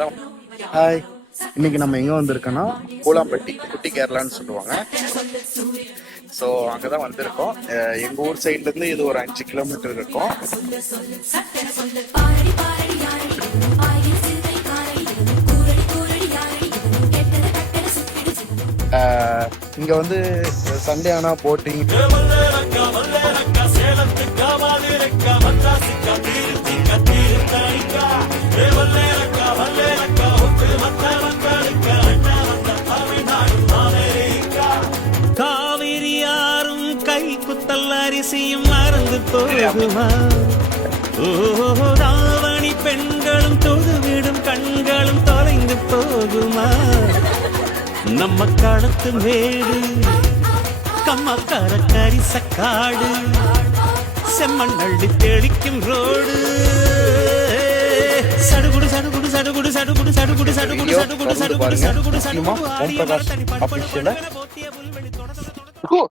Hi, இன்னைக்கு நம்ம எங்கே வந்திருக்கோன்னா பூலாம்பட்டி குட்டி கேரளான்னு சொல்லுவாங்க. ஸோ அங்கே தான் வந்திருக்கோம். எங்கள் ஊர் சைட்லேருந்து இது ஒரு 5 கிலோமீட்டர் இருக்கும். இங்கே வந்து சண்டே ஆனால் போட்டிங், காவிரி யாரும் கை குத்தல் அரிசியும் மறந்து போகுமா? தாவணி பெண்களும் தொழுவிடும் கண்களும் தொலைந்து போகுமா? நம்ம களத்து மேடு கம்மக்கார கரிசக்காடு செம்மண் அள்ளி தெளிக்கும் ரோடு சடுகுடு சடுகுடு சடுகுடு சடுகுடு சடுகுடு சடுகுடு சடுகுடு சடுகுடு சடுகுடு சடுகுடு ஓம் பிரகாஷ் ஆஃபீஷியலை